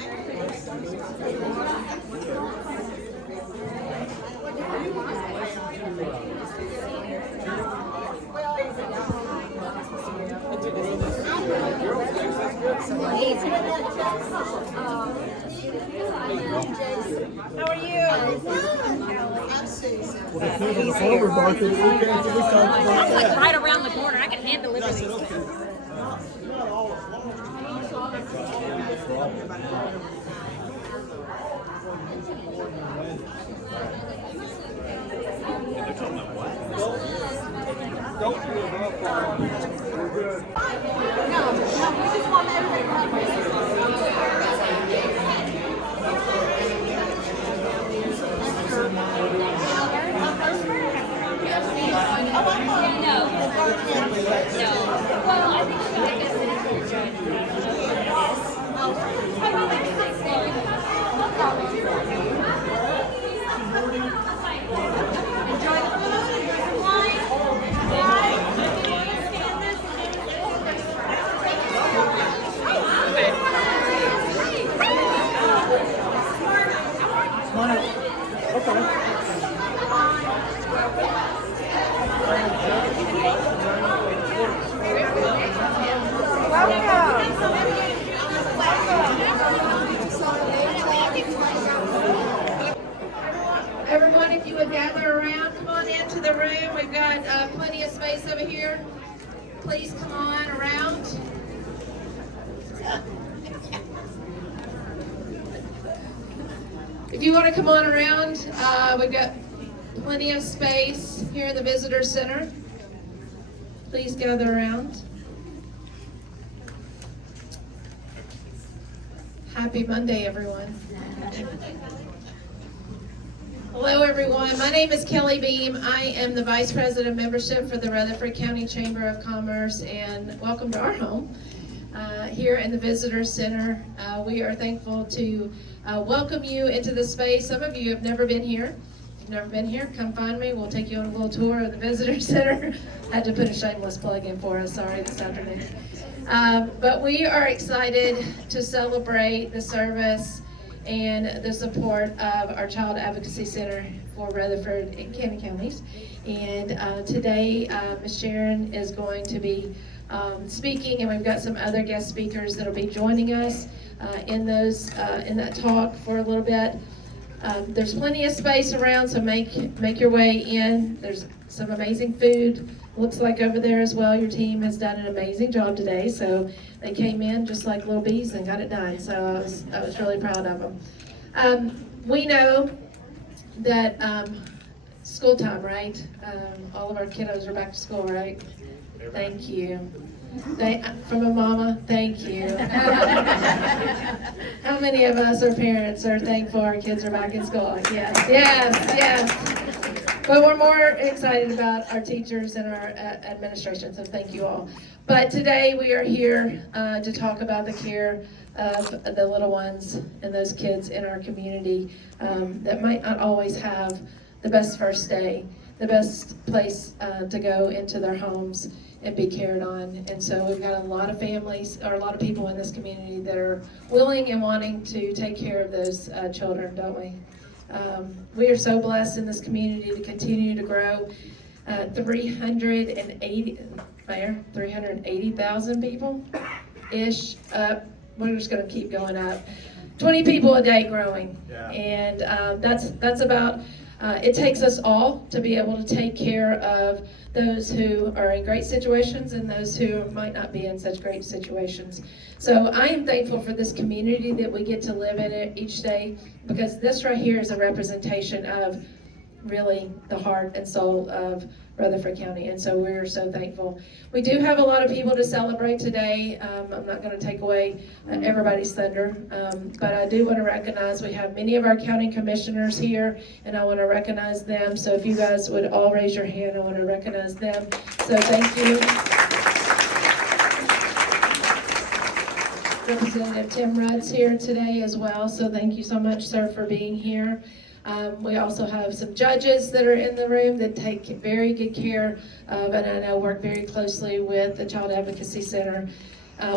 How are you? I'm like right around the corner. I can hand deliver these things. Everyone, if you would gather around, come on into the room. We've got plenty of space over here. Please come on around. If you want to come on around, we've got plenty of space here in the Visitor Center. Please gather around. Happy Monday, everyone. Hello, everyone. My name is Kelly Beam. I am the Vice President of Membership for the Rutherford County Chamber of Commerce, and welcome to our home here in the Visitor Center. We are thankful to welcome you into the space. Some of you have never been here. If you've never been here, come find me. We'll take you on a little tour of the Visitor Center. I had to put a shameless plug in for us, sorry, this afternoon. But we are excited to celebrate the service and the support of our Child Advocacy Center for Rutherford and Cannon counties. And today, Ms. Sharon is going to be speaking, and we've got some other guest speakers that'll be joining us in that talk for a little bit. There's plenty of space around, so make your way in. There's some amazing food. Looks like over there as well, your team has done an amazing job today. So they came in just like little bees and got it done. So I was really proud of them. We know that school time, right? All of our kiddos are back to school, right? Thank you. From a mama, thank you. How many of us are parents are thankful our kids are back in school? Yes, yes, yes. But we're more excited about our teachers and our administration, so thank you all. But today we are here to talk about the care of the little ones and those kids in our community that might not always have the best first day, the best place to go into their homes and be cared on. And so we've got a lot of families, or a lot of people in this community that are willing and wanting to take care of those children, don't we? We are so blessed in this community to continue to grow. 380,000 people-ish up. We're just going to keep going up. 20 people a day growing. Yeah. And that's about, it takes us all to be able to take care of those who are in great situations and those who might not be in such great situations. So I am thankful for this community that we get to live in it each day, because this right here is a representation of really the heart and soul of Rutherford County, and so we're so thankful. We do have a lot of people to celebrate today. I'm not going to take away everybody's thunder, but I do want to recognize we have many of our county commissioners here, and I want to recognize them. So if you guys would all raise your hand, I want to recognize them. So thank you. Representative Tim Rudd's here today as well, so thank you so much, sir, for being here. We also have some judges that are in the room that take very good care of, and I know work very closely with the Child Advocacy Center.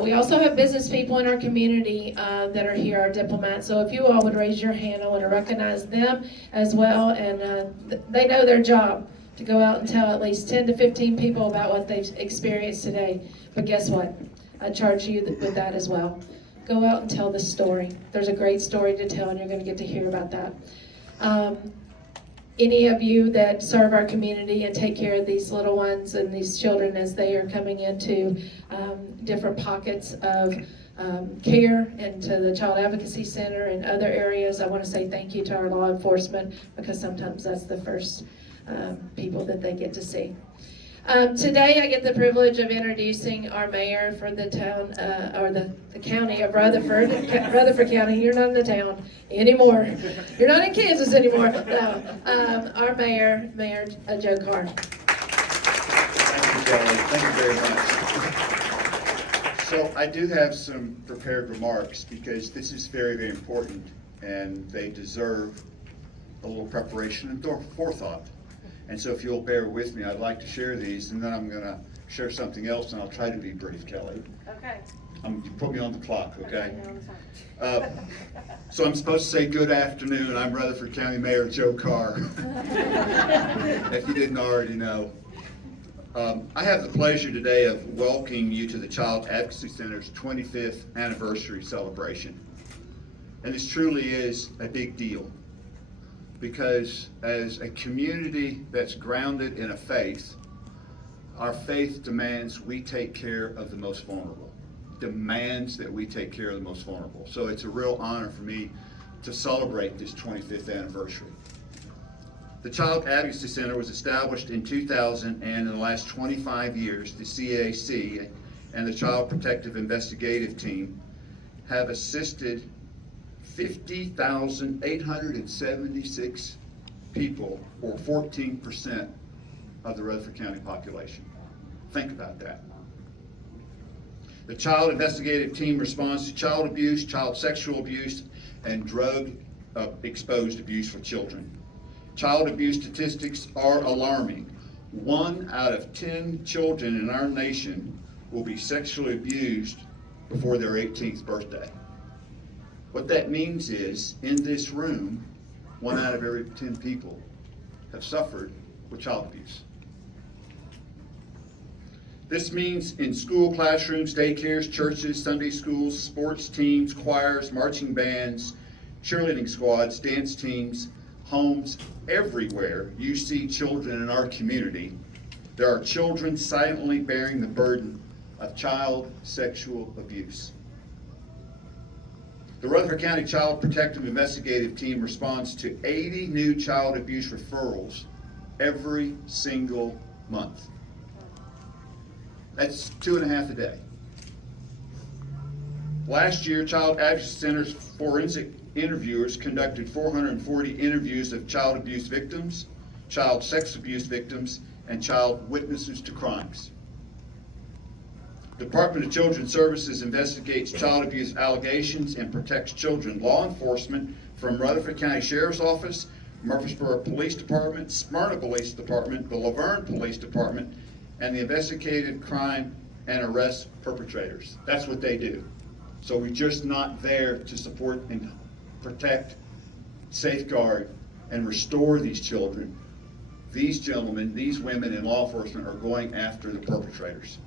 We also have business people in our community that are here, our diplomats. So if you all would raise your hand, I want to recognize them as well. And they know their job to go out and tell at least 10 to 15 people about what they've experienced today. But guess what? I charge you with that as well. Go out and tell the story. There's a great story to tell, and you're going to get to hear about that. Any of you that serve our community and take care of these little ones and these children as they are coming into different pockets of care and to the Child Advocacy Center and other areas, I want to say thank you to our law enforcement, because sometimes that's the first people that they get to see. Today I get the privilege of introducing our mayor for the town, or the county of Rutherford. Rutherford County, you're not in the town anymore. You're not in Kansas anymore. No, our mayor, Joe Carr. Thank you, Kelly. Thank you very much. So I do have some prepared remarks because this is very, very important, and they deserve a little preparation and forethought. And so if you'll bear with me, I'd like to share these, and then I'm going to share something else, and I'll try to be brief, Kelly. Okay. You put me on the clock, okay? So I'm supposed to say good afternoon. I'm Rutherford County Mayor Joe Carr, if you didn't already know. I have the pleasure today of welcoming you to the Child Advocacy Center's 25th anniversary celebration. And this truly is a big deal, because as a community that's grounded in a faith, our faith demands we take care of the most vulnerable, demands that we take care of the most vulnerable. So it's a real honor for me to celebrate this 25th anniversary. The Child Advocacy Center was established in 2000, and in the last 25 years, the CAC and the Child Protective Investigative Team have assisted 50,876 people, or 14% of the Rutherford County population. Think about that. The Child Investigative Team responds to child abuse, child sexual abuse, and drug-exposed abuse for children. Child abuse statistics are alarming. 1 out of 10 children in our nation will be sexually abused before their 18th birthday. What that means is, in this room, 1 out of every 10 people have suffered with child abuse. This means in school classrooms, daycares, churches, Sunday schools, sports teams, choirs, marching bands, cheerleading squads, dance teams, homes, everywhere you see children in our community, there are children silently bearing the burden of child sexual abuse. The Rutherford County Child Protective Investigative Team responds to 80 new child abuse referrals every single month. That's 2.5 a day. Last year, Child Advocacy Center's forensic interviewers conducted 440 interviews of child abuse victims, child sex abuse victims, and child witnesses to crimes. The Department of Children's Services investigates child abuse allegations and protects children. Law enforcement from Rutherford County Sheriff's Office, Murfreesboro Police Department, Smyrna Police Department, the Laverne Police Department, and the investigative crime and arrest perpetrators. That's what they do. So we're just not there to support and protect, safeguard, and restore these children. These gentlemen, these women in law enforcement are going after the perpetrators.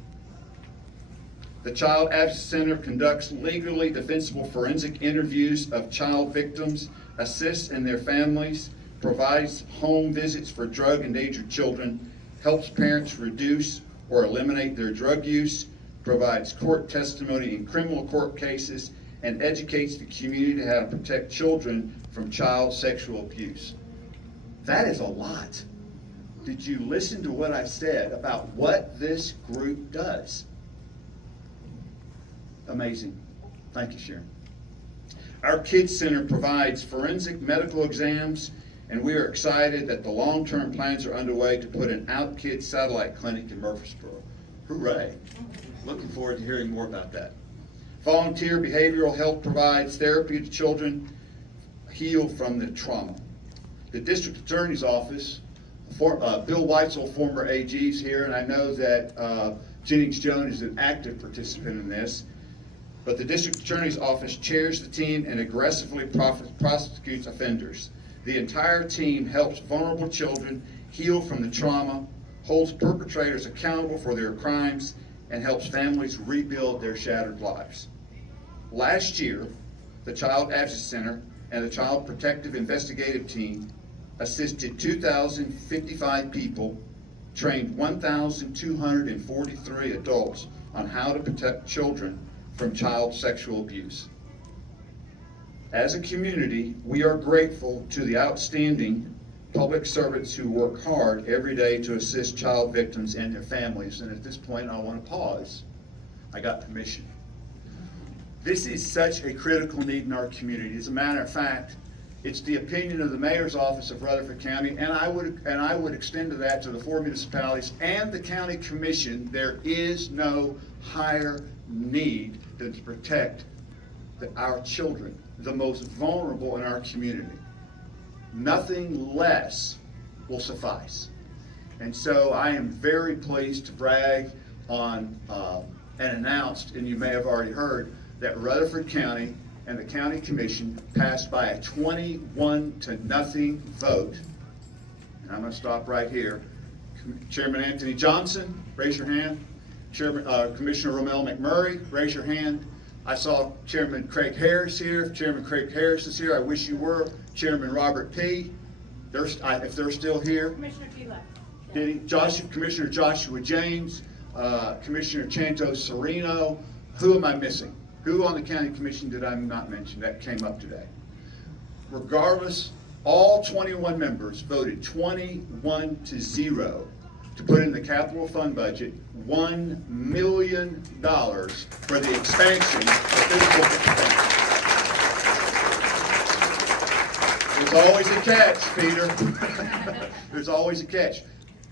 The Child Advocacy Center conducts legally defensible forensic interviews of child victims, assists in their families, provides home visits for drug-endangered children, helps parents reduce or eliminate their drug use, provides court testimony in criminal court cases, and educates the community how to protect children from child sexual abuse. That is a lot. Did you listen to what I said about what this group does? Amazing. Thank you, Sharon. Our Kids Center provides forensic medical exams, and we are excited that the long-term plans are underway to put an Out Kids satellite clinic in Murfreesboro. Hooray. Looking forward to hearing more about that. Volunteer behavioral health provides therapy to children healed from the trauma. The District Attorney's Office, Bill Weitzel, former AG, is here, and I know that Jennings Jones is an active participant in this, but the district attorney's office chairs the team and aggressively prosecutes offenders. The entire team helps vulnerable children heal from the trauma, holds perpetrators accountable for their crimes, and helps families rebuild their shattered lives. Last year, the Child Advocacy Center and the Child Protective Investigative Team assisted 2,055 people, trained 1,243 adults on how to protect children from child sexual abuse. As a community, we are grateful to the outstanding public servants who work hard every day to assist child victims and their families. And at this point, I want to pause. I got permission. This is such a critical need in our community. As a matter of fact, it's the opinion of the Mayor's Office of Rutherford County, and I would extend to that to the 4 municipalities and the County Commission. There is no higher need than to protect our children, the most vulnerable in our community. Nothing less will suffice. And so I am very pleased to brag on and announced, and you may have already heard, that Rutherford County and the County Commission passed by a 21-0 vote. And I'm going to stop right here. Chairman Anthony Johnson, raise your hand. Commissioner Romel McMurray, raise your hand. I saw Chairman Craig Harris here. If Chairman Craig Harris is here, I wish you were. Chairman Robert P. If they're still here. Commissioner P left. Did he? Commissioner Joshua James, Commissioner Chanto Sereno. Who am I missing? Who on the County Commission did I not mention that came up today? Regardless, all 21 members voted 21-0 to put in the capital fund budget $1 million for the expansion of physical defense. There's always a catch, Peter. There's always a catch.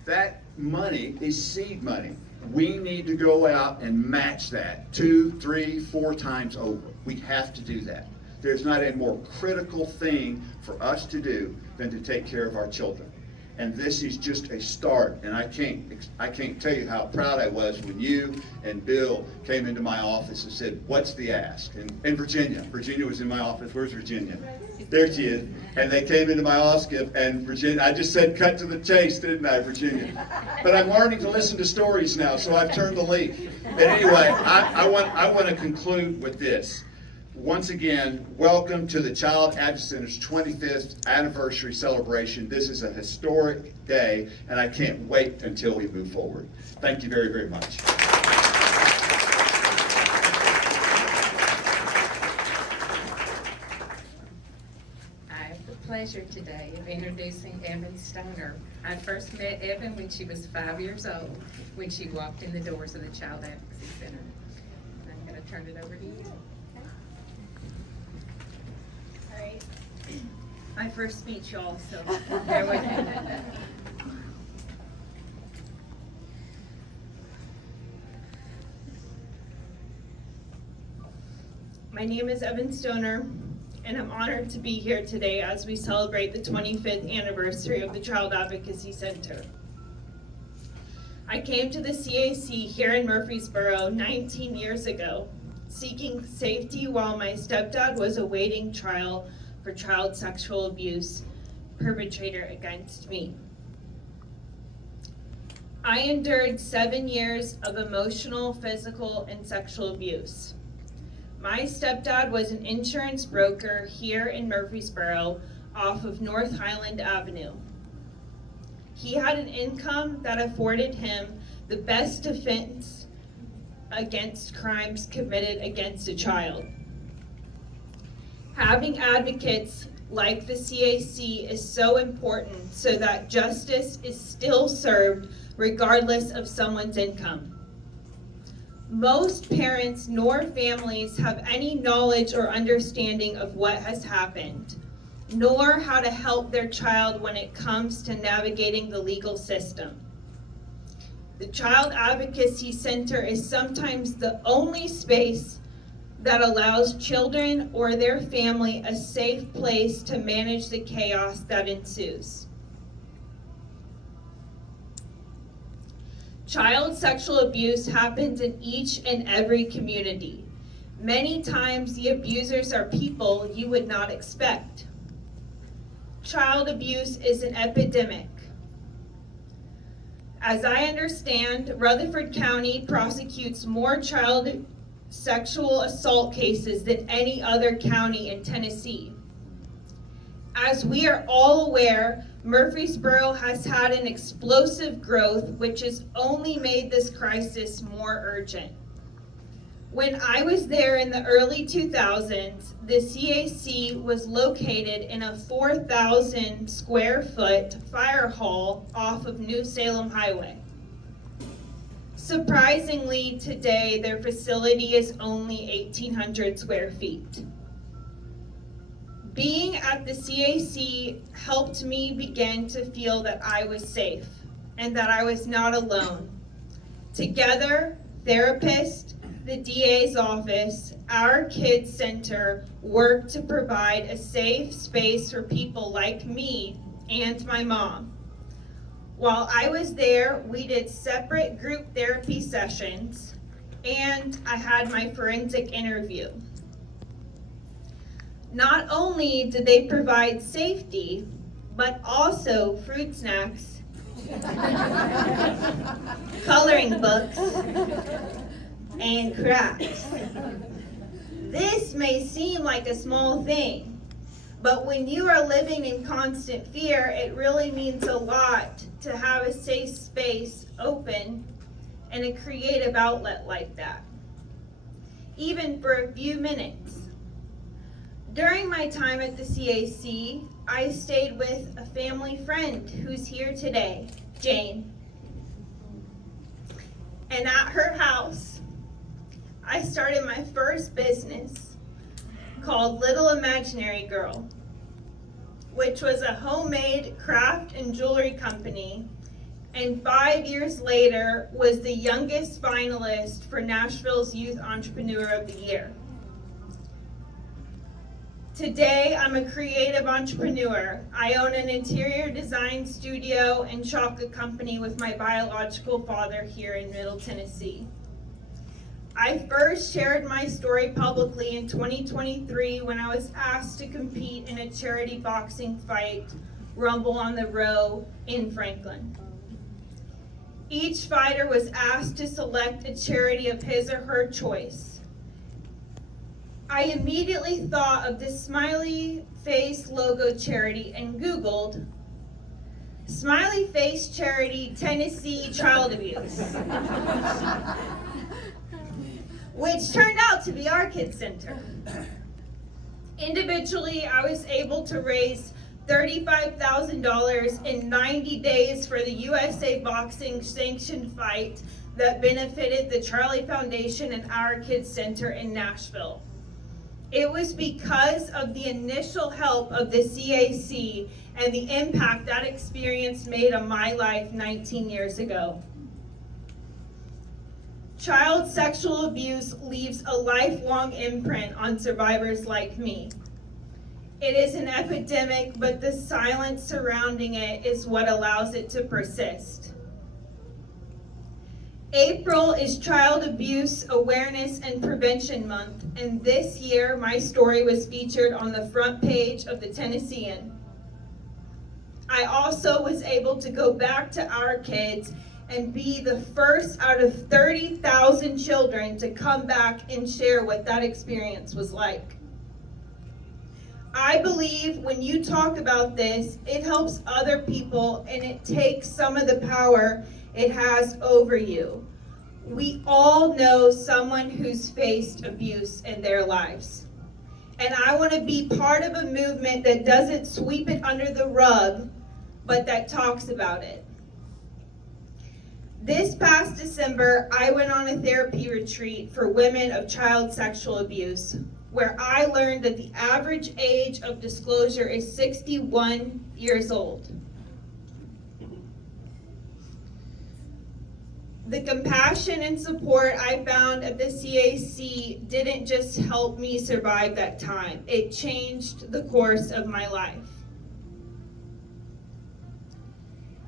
That money is seed money. We need to go out and match that 2, 3, 4 times over. We have to do that. There's not a more critical thing for us to do than to take care of our children. And this is just a start, and I can't tell you how proud I was when you and Bill came into my office and said, what's the ask? And Virginia was in my office. Where's Virginia? There she is. And they came into my office, and Virginia, I just said cut to the chase, didn't I, Virginia? But I'm learning to listen to stories now, so I've turned the leaf. But anyway, I want to conclude with this. Once again, welcome to the Child Advocacy Center's 25th anniversary celebration. This is a historic day, and I can't wait until we move forward. Thank you very, very much. I have the pleasure today of introducing Evan Stoner. I first met Evan when she was 5 years old, when she walked in the doors of the Child Advocacy Center. I'm going to turn it over to you. I first meet y'all, so bear with me. My name is Evan Stoner, and I'm honored to be here today as we celebrate the 25th anniversary of the Child Advocacy Center. I came to the CAC here in Murfreesboro 19 years ago, seeking safety while my stepdad was awaiting trial for child sexual abuse perpetrator against me. I endured 7 years of emotional, physical, and sexual abuse. My stepdad was an insurance broker here in Murfreesboro off of North Highland Avenue. He had an income that afforded him the best defense against crimes committed against a child. Having advocates like the CAC is so important so that justice is still served regardless of someone's income. Most parents nor families have any knowledge or understanding of what has happened, nor how to help their child when it comes to navigating the legal system. The Child Advocacy Center is sometimes the only space that allows children or their family a safe place to manage the chaos that ensues. Child sexual abuse happens in each and every community. Many times the abusers are people you would not expect. Child abuse is an epidemic. As I understand, Rutherford County prosecutes more child sexual assault cases than any other county in Tennessee. As we are all aware, Murfreesboro has had an explosive growth which has only made this crisis more urgent. When I was there in the early 2000s, the CAC was located in a 4,000 square foot fire hall off of New Salem Highway. Surprisingly, today their facility is only 1,800 square feet. Being at the CAC helped me begin to feel that I was safe and that I was not alone. Together, therapists, the DA's office, our kids center worked to provide a safe space for people like me and my mom. While I was there, we did separate group therapy sessions and I had my forensic interview. Not only did they provide safety, but also fruit snacks, coloring books, and crafts. This may seem like a small thing, but when you are living in constant fear, it really means a lot to have a safe space open and a creative outlet like that, even for a few minutes. During my time at the CAC, I stayed with a family friend who's here today, Jane. And at her house, I started my first business called Little Imaginary Girl, which was a homemade craft and jewelry company, and 5 years later was the youngest finalist for Nashville's Youth Entrepreneur of the Year. Today, I'm a creative entrepreneur. I own an interior design studio and chocolate company with my biological father here in Middle Tennessee. I first shared my story publicly in 2023 when I was asked to compete in a charity boxing fight, Rumble on the Row in Franklin. Each fighter was asked to select a charity of his or her choice. I immediately thought of this smiley face logo charity and Googled smiley face charity Tennessee child abuse, which turned out to be our kids center. Individually, I was able to raise $35,000 in 90 days for the USA Boxing sanctioned fight that benefited the Charlie Foundation and our kids center in Nashville. It was because of the initial help of the CAC and the impact that experience made on my life 19 years ago. Child sexual abuse leaves a lifelong imprint on survivors like me. It is an epidemic, but the silence surrounding it is what allows it to persist. April is Child Abuse Awareness and Prevention Month, and this year my story was featured on the front page of the Tennessean. I also was able to go back to our kids and be the first out of 30,000 children to come back and share what that experience was like. I believe when you talk about this, it helps other people and it takes some of the power it has over you. We all know someone who's faced abuse in their lives. And I want to be part of a movement that doesn't sweep it under the rug, but that talks about it. This past December, I went on a therapy retreat for women of child sexual abuse, where I learned that the average age of disclosure is 61 years old. The compassion and support I found at the CAC didn't just help me survive that time, it changed the course of my life.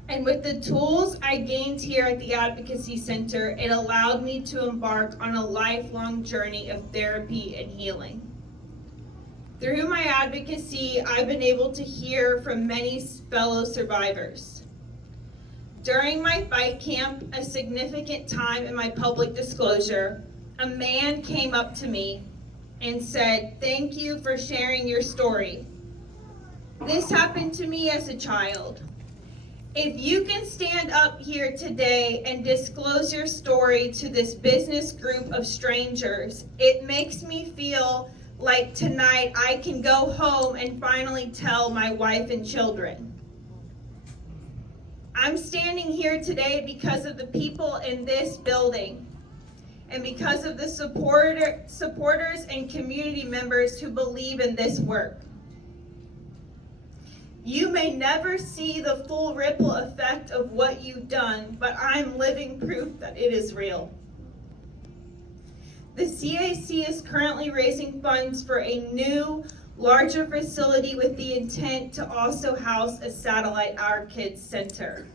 And with the tools I gained here at the Advocacy Center, it allowed me to embark on a lifelong journey of therapy and healing. Through my advocacy, I've been able to hear from many fellow survivors. During my fight camp, a significant time in my public disclosure, a man came up to me and said, "Thank you for sharing your story. This happened to me as a child. If you can stand up here today and disclose your story to this business group of strangers, it makes me feel like tonight I can go home and finally tell my wife and children." I'm standing here today because of the people in this building and because of the supporters and community members who believe in this work. You may never see the full ripple effect of what you've done, but I'm living proof that it is real. The CAC is currently raising funds for a new, larger facility with the intent to also house a satellite Our Kids Center.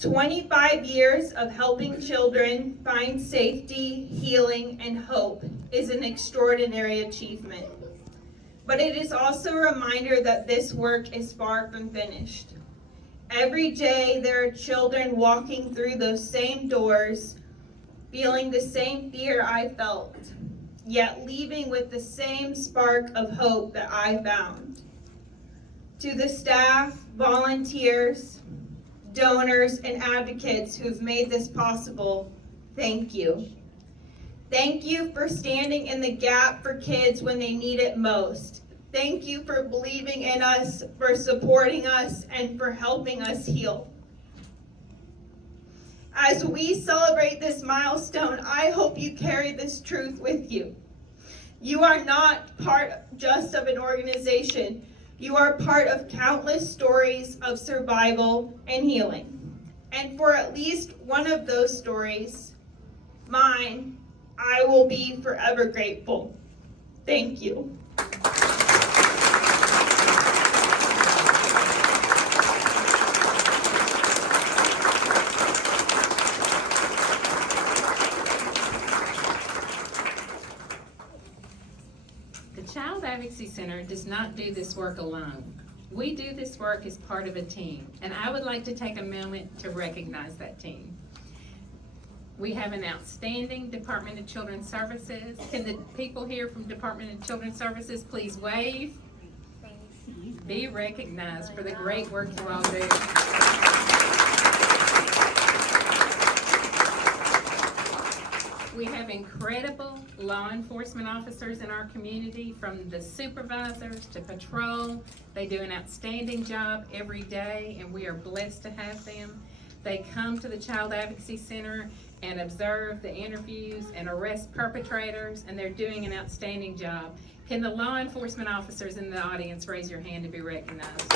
25 years of helping children find safety, healing, and hope is an extraordinary achievement. But it is also a reminder that this work is far from finished. Every day there are children walking through those same doors, feeling the same fear I felt, yet leaving with the same spark of hope that I found. To the staff, volunteers, donors, and advocates who've made this possible, thank you. Thank you for standing in the gap for kids when they need it most. Thank you for believing in us, for supporting us, and for helping us heal. As we celebrate this milestone, I hope you carry this truth with you. You are not part just of an organization. You are part of countless stories of survival and healing. And for at least one of those stories, mine, I will be forever grateful. Thank you. The Child Advocacy Center does not do this work alone. We do this work as part of a team, and I would like to take a moment to recognize that team. We have an outstanding Department of Children's Services. Can the people here from Department of Children's Services please wave? Be recognized for the great work you all do. We have incredible law enforcement officers in our community, from the supervisors to patrol. They do an outstanding job every day, and we are blessed to have them. They come to the Child Advocacy Center and observe the interviews and arrest perpetrators, and they're doing an outstanding job. Can the law enforcement officers in the audience raise your hand to be recognized?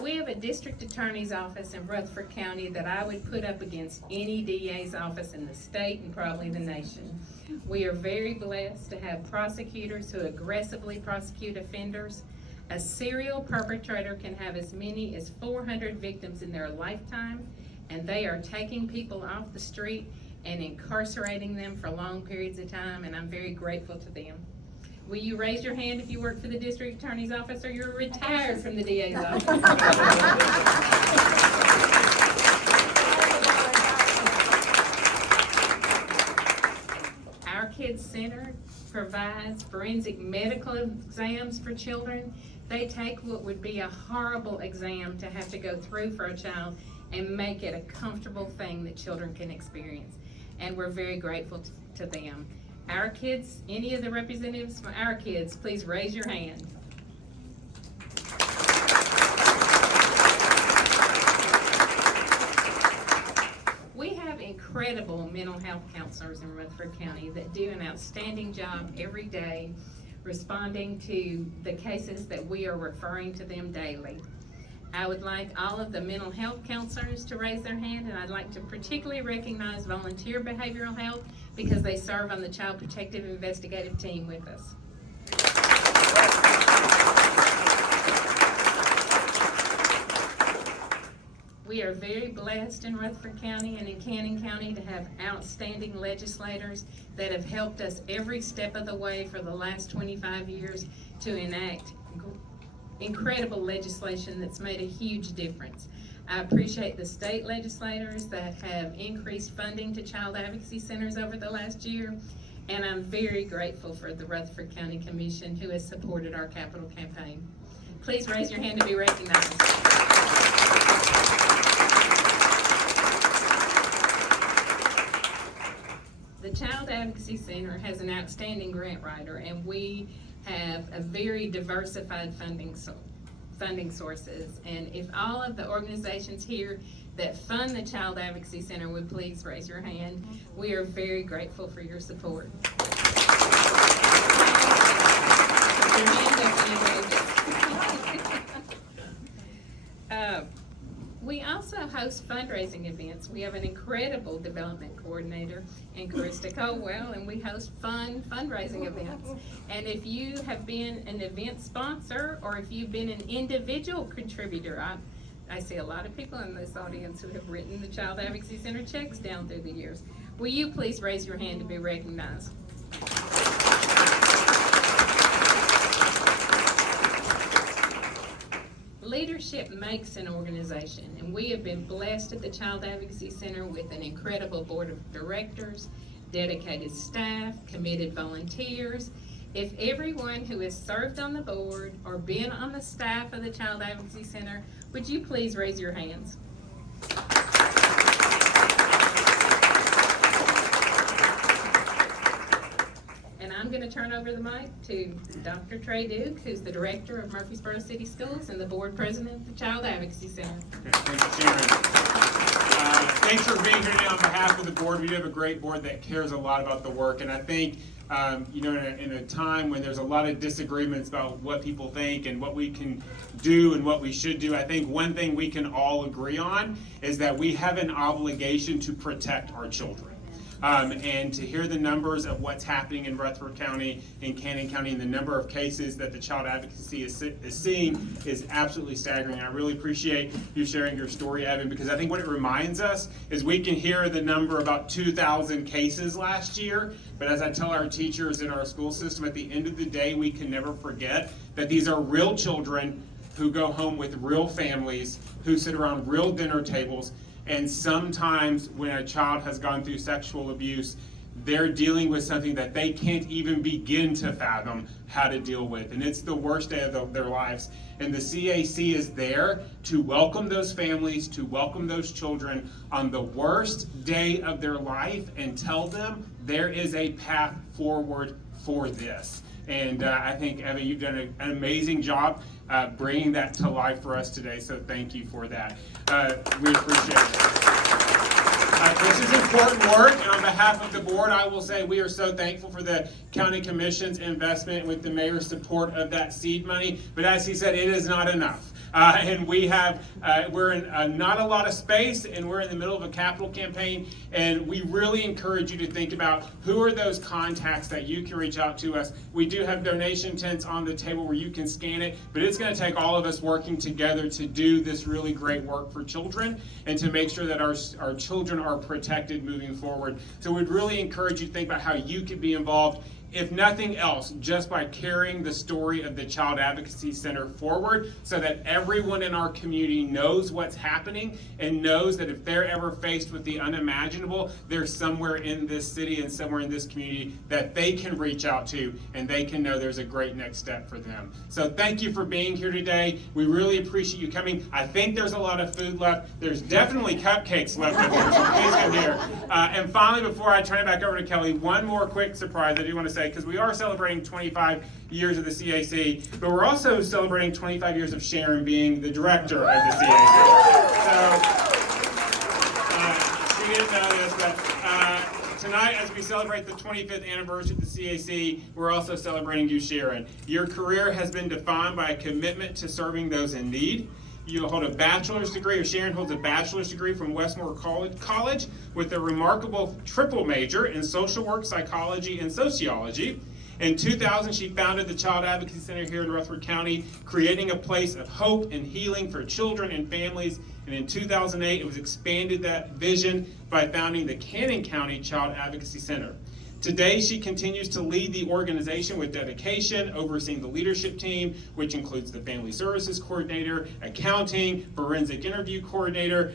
We have a district attorney's office in Rutherford County that I would put up against any DA's office in the state and probably the nation. We are very blessed to have prosecutors who aggressively prosecute offenders. A serial perpetrator can have as many as 400 victims in their lifetime, and they are taking people off the street and incarcerating them for long periods of time, and I'm very grateful to them. Will you raise your hand if you work for the district attorney's office or you're retired from the DA's office? Our Kids Center provides forensic medical exams for children. They take what would be a horrible exam to have to go through for a child and make it a comfortable thing that children can experience. And we're very grateful to them. Our Kids, any of the representatives from Our Kids, please raise your hand. We have incredible mental health counselors in Rutherford County that do an outstanding job every day responding to the cases that we are referring to them daily. I would like all of the mental health counselors to raise their hand, and I'd like to particularly recognize volunteer behavioral health because they serve on the Child Protective Investigative Team with us. We are very blessed in Rutherford County and in Cannon County to have outstanding legislators that have helped us every step of the way for the last 25 years to enact incredible legislation that's made a huge difference. I appreciate the state legislators that have increased funding to child advocacy centers over the last year, and I'm very grateful for the Rutherford County Commission who has supported our capital campaign. Please raise your hand to be recognized. The Child Advocacy Center has an outstanding grant writer, and we have a very diversified funding sources. And if all of the organizations here that fund the Child Advocacy Center would please raise your hand, we are very grateful for your support. Put your hand up anyway. We also host fundraising events. We have an incredible development coordinator in Krista Colwell, and we host fun fundraising events. And if you have been an event sponsor, or if you've been an individual contributor, I see a lot of people in this audience who have written the Child Advocacy Center checks down through the years. Will you please raise your hand to be recognized? Leadership makes an organization, and we have been blessed at the Child Advocacy Center with an incredible board of directors, dedicated staff, committed volunteers. If everyone who has served on the board or been on the staff of the Child Advocacy Center, would you please raise your hands? I'm going to turn over the mic to Dr. Trey Duke, who's the director of Murfreesboro City Schools and the board president of the Child Advocacy Center. Okay, thanks, Sharon. Thanks for being here today on behalf of the board. We do have a great board that cares a lot about the work, and I think in a time when there's a lot of disagreements about what people think and what we can do and what we should do, I think one thing we can all agree on is that we have an obligation to protect our children. And to hear the numbers of what's happening in Rutherford County, in Cannon County, and the number of cases that the Child Advocacy is seeing is absolutely staggering. I really appreciate you sharing your story, Evan, because I think what it reminds us is we can hear the number about 2,000 cases last year, but as I tell our teachers in our school system, at the end of the day, we can never forget that these are real children who go home with real families, who sit around real dinner tables. And sometimes when a child has gone through sexual abuse, they're dealing with something that they can't even begin to fathom how to deal with. And it's the worst day of their lives. And the CAC is there to welcome those families, to welcome those children on the worst day of their life and tell them there is a path forward for this. And I think, Evan, you've done an amazing job bringing that to life for us today, so thank you for that. We appreciate it. This is important work, and on behalf of the board, I will say we are so thankful for the County Commission's investment with the mayor's support of that seed money, but as he said, it is not enough. And we're in not a lot of space, and we're in the middle of a capital campaign, and we really encourage you to think about who are those contacts that you can reach out to us. We do have donation tents on the table where you can scan it, but it's going to take all of us working together to do this really great work for children and to make sure that our children are protected moving forward. So we'd really encourage you to think about how you could be involved, if nothing else, just by carrying the story of the Child Advocacy Center forward so that everyone in our community knows what's happening and knows that if they're ever faced with the unimaginable, there's somewhere in this city and somewhere in this community that they can reach out to and they can know there's a great next step for them. So thank you for being here today. We really appreciate you coming. I think there's a lot of food left. There's definitely cupcakes left in here, so please come here. And finally, before I turn it back over to Kelly, one more quick surprise I do want to say, because we are celebrating 25 years of the CAC, but we're also celebrating 25 years of Sharon being the director of the CAC. So, she didn't know this, but tonight, as we celebrate the 25th anniversary of the CAC, we're also celebrating you, Sharon. Your career has been defined by a commitment to serving those in need. You hold a bachelor's degree, or Sharon holds a bachelor's degree from Westmore College with a remarkable triple major in social work, psychology, and sociology. In 2000, she founded the Child Advocacy Center here in Rutherford County, creating a place of hope and healing for children and families. And in 2008, it was expanded that vision by founding the Cannon County Child Advocacy Center. Today, she continues to lead the organization with dedication, overseeing the leadership team, which includes the Family Services Coordinator, accounting, forensic interview coordinator,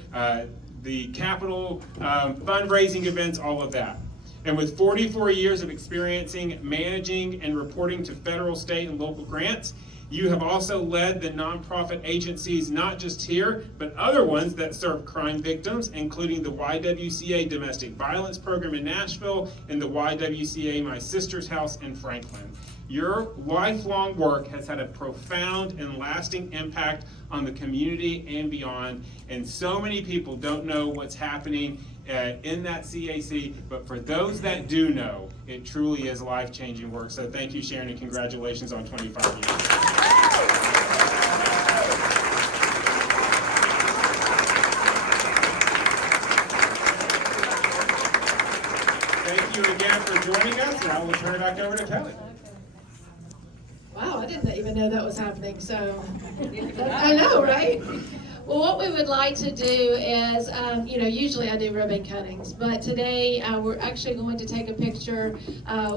the capital fundraising events, all of that. And with 44 years of experiencing, managing, and reporting to federal, state, and local grants, you have also led the nonprofit agencies, not just here, but other ones that serve crime victims, including the YWCA Domestic Violence Program in Nashville and the YWCA My Sister's House in Franklin. Your lifelong work has had a profound and lasting impact on the community and beyond, and so many people don't know what's happening in that CAC, but for those that do know, it truly is life-changing work. So thank you, Sharon, and congratulations on 25 years. Thank you again for joining us, and I will turn it back over to Kelly. Wow, I didn't even know that was happening, so, I know, right? Well, what we would like to do is, usually I do ribbon cuttings, but today we're actually going to take a picture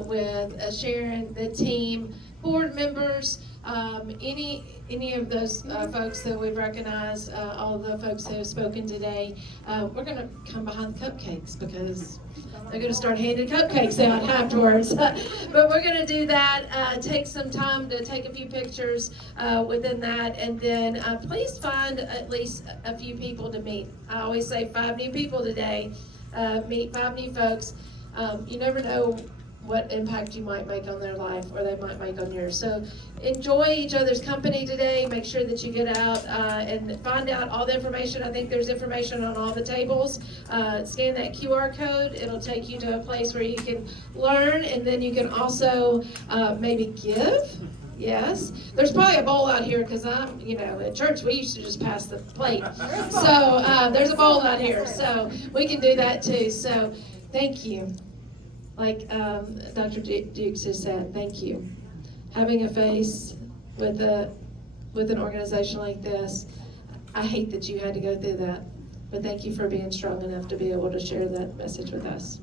with Sharon, the team, board members, any of those folks that we've recognized, all the folks who have spoken today. We're going to come behind the cupcakes because they're going to start handing cupcakes out afterwards. But we're going to do that, take some time to take a few pictures within that, and then please find at least a few people to meet. I always say 5 new people today, meet 5 new folks. You never know what impact you might make on their life or they might make on yours. So enjoy each other's company today. Make sure that you get out and find out all the information. I think there's information on all the tables. Scan that QR code. It'll take you to a place where you can learn, and then you can also maybe give. Yes, there's probably a bowl out here because I'm, at church we used to just pass the plate. So there's a bowl out here, so we can do that too. So thank you. Like Dr. Dukes has said, thank you. Having a face with an organization like this, I hate that you had to go through that, but thank you for being strong enough to be able to share that message with us.